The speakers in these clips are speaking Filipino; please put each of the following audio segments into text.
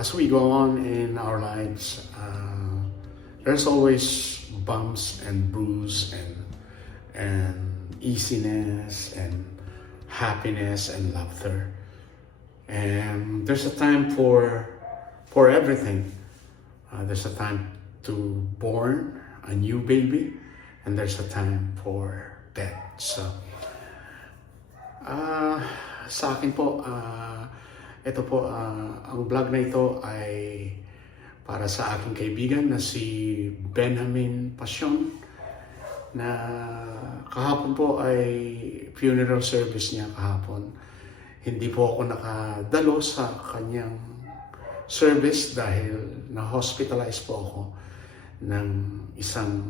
as we go on in our lives, there's always bumps and bruise and easiness and happiness and laughter. And there's a time for everything. There's a time to born a new baby, and there's a time for death. So, sa akin po, ito po, ang vlog na ito ay para sa aking kaibigan na si Benjamin Passion, na kahapon po ay funeral service niya kahapon. Hindi po ako nakadalo sa kanyang service dahil na-hospitalize po ako ng isang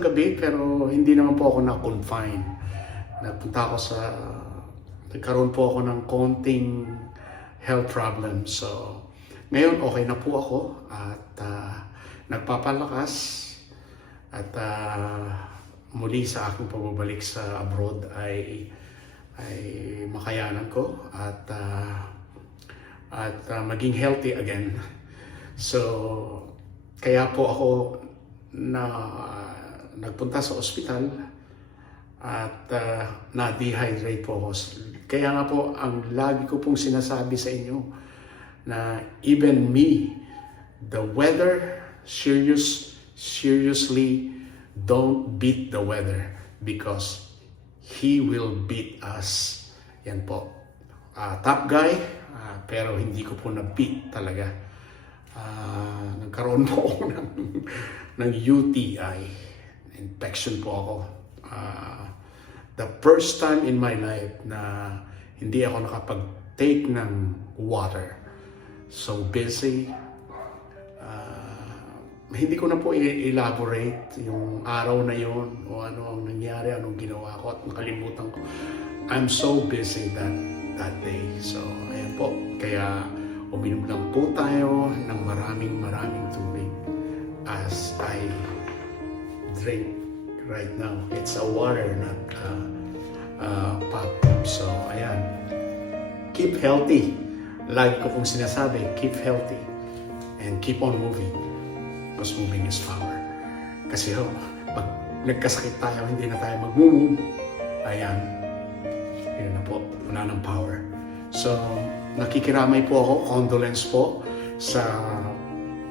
gabi, pero hindi naman po ako na-confine. Nagkaroon po ako ng konting health problem. So, ngayon okay na po ako at nagpapalakas at muli sa aking pagbabalik sa abroad ay makayanan ko at maging healthy again. So, kaya po ako nagpunta sa ospital at na-dehydrate po ako. Kaya nga po, ang lagi ko pong sinasabi sa inyo na even me, the weather, seriously, don't beat the weather because He will beat us. Yan po. Top guy, pero hindi ko po na-beat talaga. Nagkaroon po ako ng UTI. Infection po ako. The first time in my life na hindi ako nakapag-take ng water. So busy. Hindi ko na po i-elaborate yung araw na yon o ano ang nangyari, anong ginawa ko at nakalimutan ko. I'm so busy that day. So, ayan po. Kaya uminom lang po tayo ng maraming tubig as I drink right now. It's a water, not pop. So, ayan. Keep healthy. Lagi ko pong sinasabi, keep healthy and keep on moving. Because moving is power. Kasi pag nagkasakit tayo, hindi na tayo mag-move. Ayan. Yun na po. Wala ng power. So, nakikiramay po ako. Condolence po sa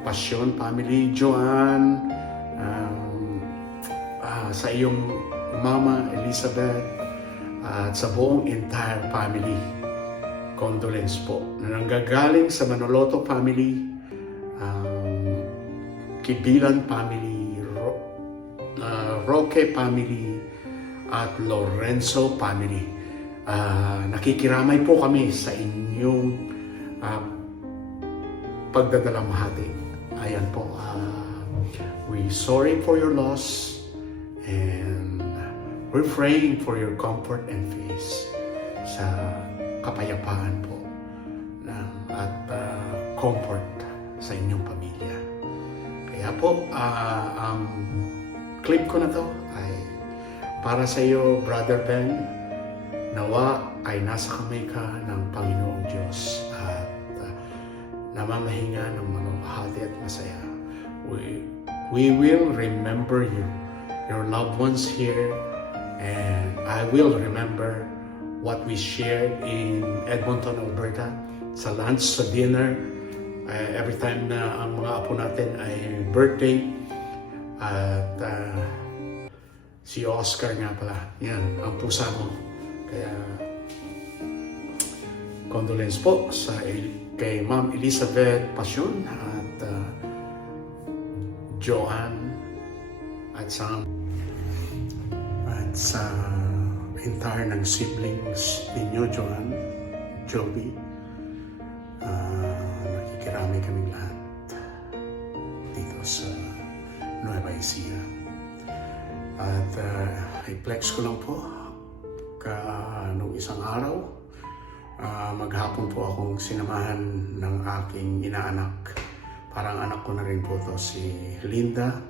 Passion family. Joanne, sa iyong mama, Elizabeth, at sa buong entire family. Condolence po. Na nanggagaling sa Manoloto family, Kibilan family, Roque family, at Lorenzo family. Nakikiramay po kami sa inyong pagdadalamhati. Ayan po. We're sorry for your loss and we're praying for your comfort and peace sa kapayapaan po at comfort sa inyong pamilya. Kaya po, ang clip ko na to ay para sa iyo, Brother Ben. Nawa ay nasa kamay ka ng Panginoong Diyos at namamahinga ng maluwalhati at masaya. We will remember you, your loved ones here, and I will remember what we shared in Edmonton, Alberta, sa lunch, sa dinner, every time na ang mga apo natin ay birthday. At si Oscar nga pala, yan, ang pusa mo. Kaya condolence po kay Ma'am Elizabeth Passion at Joanne at sa entire ng siblings ninyo, Joanne, Joby. Nakikirami kaming lahat dito sa Nueva Ecija. At i-flex ko lang po nung isang araw, maghapon po akong sinamahan ng aking inaanak. Parang anak ko na rin po to, si Linda.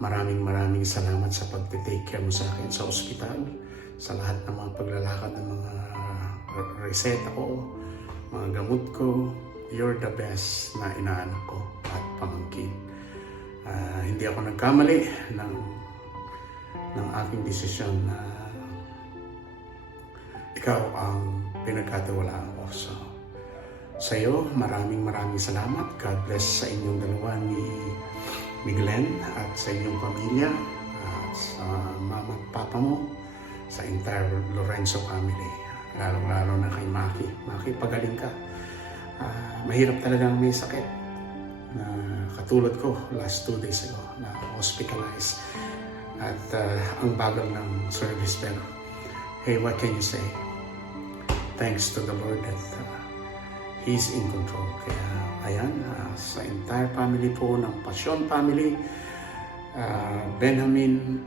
Maraming salamat sa pag-take care mo sa akin sa ospital, sa lahat ng mga paglalakad ng mga reseta ko, mga gamot ko, you're the best na inaanak ko at pamangkin. Hindi ako nagkamali ng aking desisyon na ikaw ang pinagkatiwalaan ko. So, sa iyo, maraming salamat. God bless sa inyong dalawa ni Glenn at sa inyong pamilya, at sa mama at papa mo, sa entire Lorenzo family, lalo na kay Maki. Maki, pagaling ka. Mahirap talagang may sakit na katulad ko last 2 days ago na hospitalized at ang bagal ng service, pero hey, what can you say? Thanks to the Lord that He's in control. Kaya ayan, sa entire family po ng Passion family, Benjamin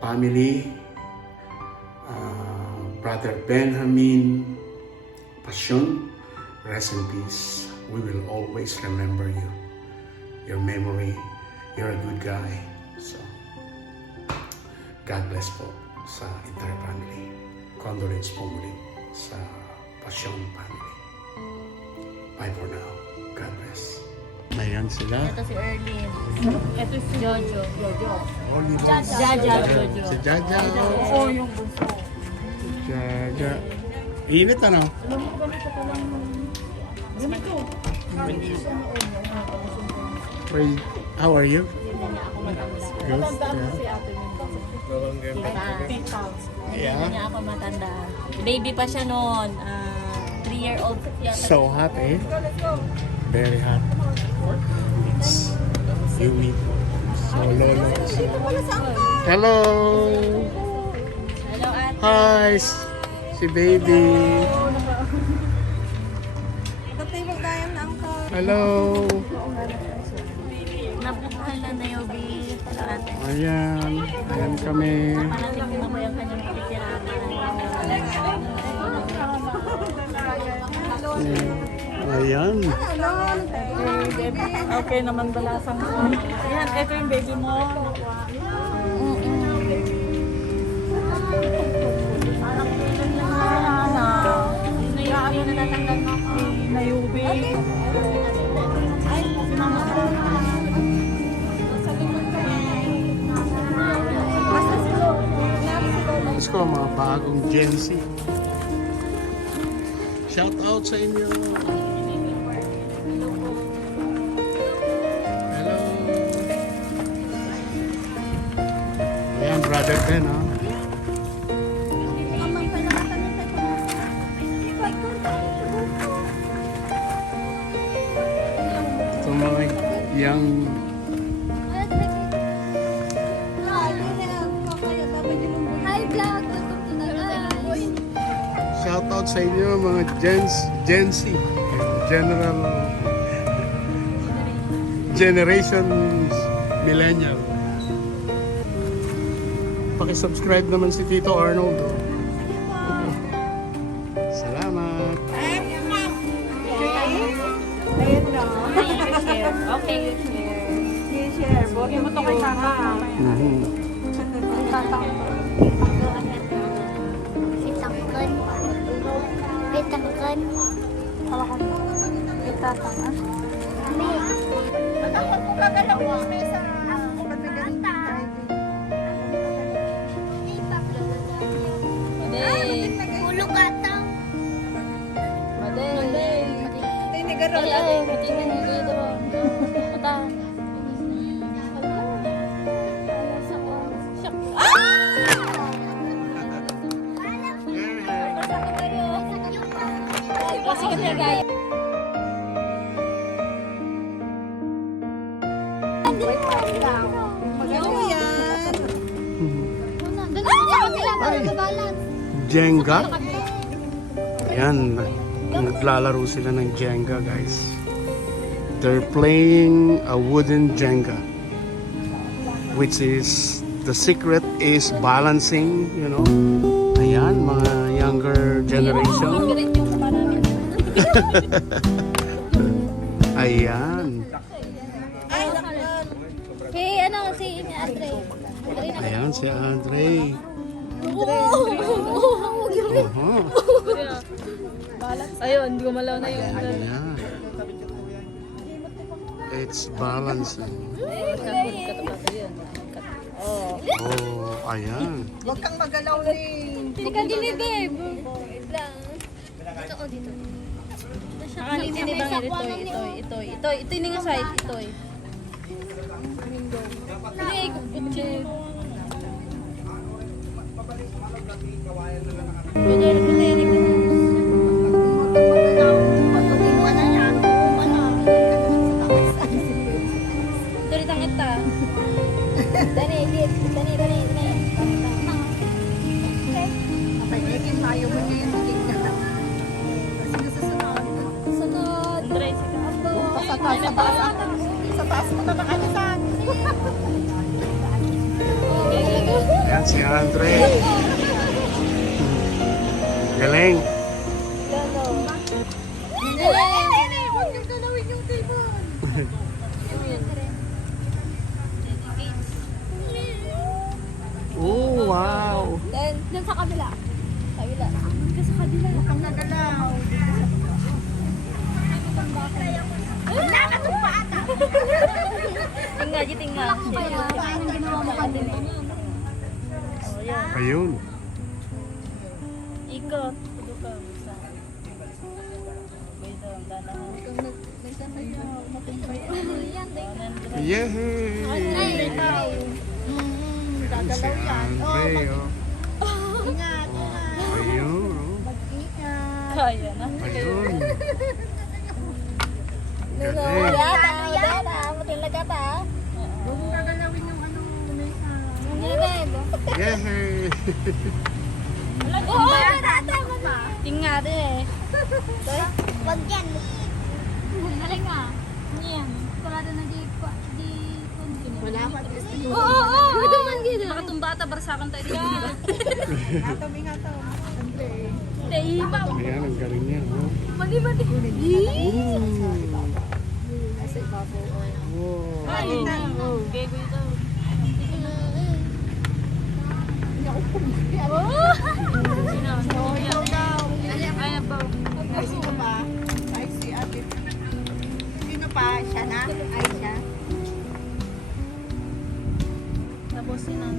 family, Brother Benjamin Passion, rest in peace. We will always remember you, your memory. You're a good guy. So, God bless po sa entire family. Condolence po muli sa Passion family. Bye for now. God bless. Ayan sila. Ito si Erlyn. Ito si Jojo. Oli Jaja, Jojo. Si Jaja. Oo, yung bunso. Jaja. Init ano? Alam mo, ganito pa lang. Ganito. Wait, how are you? Hindi niya ako matanda. Good. Si ate Tita. Yeah. Hindi niya ako matanda. Baby pa siya noon. 3-year-old yata. So hot, eh? Very hot. It's humid. So low. Hello! Hello, ate. Hi! Si baby. Hello! Nabukahan na na yung baby. Hello, ate. Ayan. Ayan kami. Malaking mo yung kanyang Ayan. Okay naman balasang mo. Ayan, ito yung baby mo. Nayubi. Let's go, mga bagong Gen Z. Shout out sa inyo. Hello. Ayan, brother Ben, ha? Ito mga young shout out sa inyo mga Gen Z, Generations Millennial. Paki-subscribe naman si Tito Arnold. Salamat. Ayun na. Okay, you share. You share. Bogey mo to kay Tata. Tata. Itakkan. Itakkan. Hawakan mo. Tata. May. Ako po gagalaw mo sa... Ulo kata. Kasi kasi gaya. Jenga. Ayan, naglalaro sila ng Jenga, guys. They're playing a wooden Jenga, which is, the secret is balancing, you know. Ayan, mga younger generation. Ayan. Hey, ano si Andre? Ayan si Andre. Huwag yun. Aha. Ayun, gumalaw na yung Ayan. It's balancing. Oh. Oh, ayan. Huwag kang magalaw rin. Hindi ka dinidib. Wait lang. Dito o dito. Nakalini ni bang ito. Ito yung nga side, ito eh. Hindi, Tuloy tangit ta. Dani. Pagiging mayo mo niya yung tignan. Kasi susunod. Sunod. Andre, sige. Sa taas mo na makalisan. Ayan si Andre. Galing. Huwag yung galawin yung table. Oh, wow. Then, dun sa kabila. Kabila. Dun ka sa kabila. Huwag kang nagalaw. Nakatumpa ata. Tingga. Anong ginawa mo kanina? Oh, yan. Ayun. Ikot. Tudo ka. Wait, dana. Yehey! Gagalaw Si yan. Andre, oh. Ingat. Oh, ayun, oh. Mag-ingat. Kaya na. Ayun. Galing. Dada. Matil na kata. Huwag mong gagalawin yung ano, mesa. Yehey! Oo, dada. Tingga din eh. Wag yan. Galing ah. Yan. Wala na Wala pa. Oo. Duman gina. Baka itong bata, barsakan tayo dito. Ingataw, ingataw. Andre. Ayan, ang galing niya, oh. Mali. Ooh. Nasa ibabaw. Wow. Ay, gego ito. Hindi ako pumayat. Sino? Ay, nabaw. Ay, sino ba? Ay, si ate. Sino pa? Siya na? Ay, siya. Tapos sinang.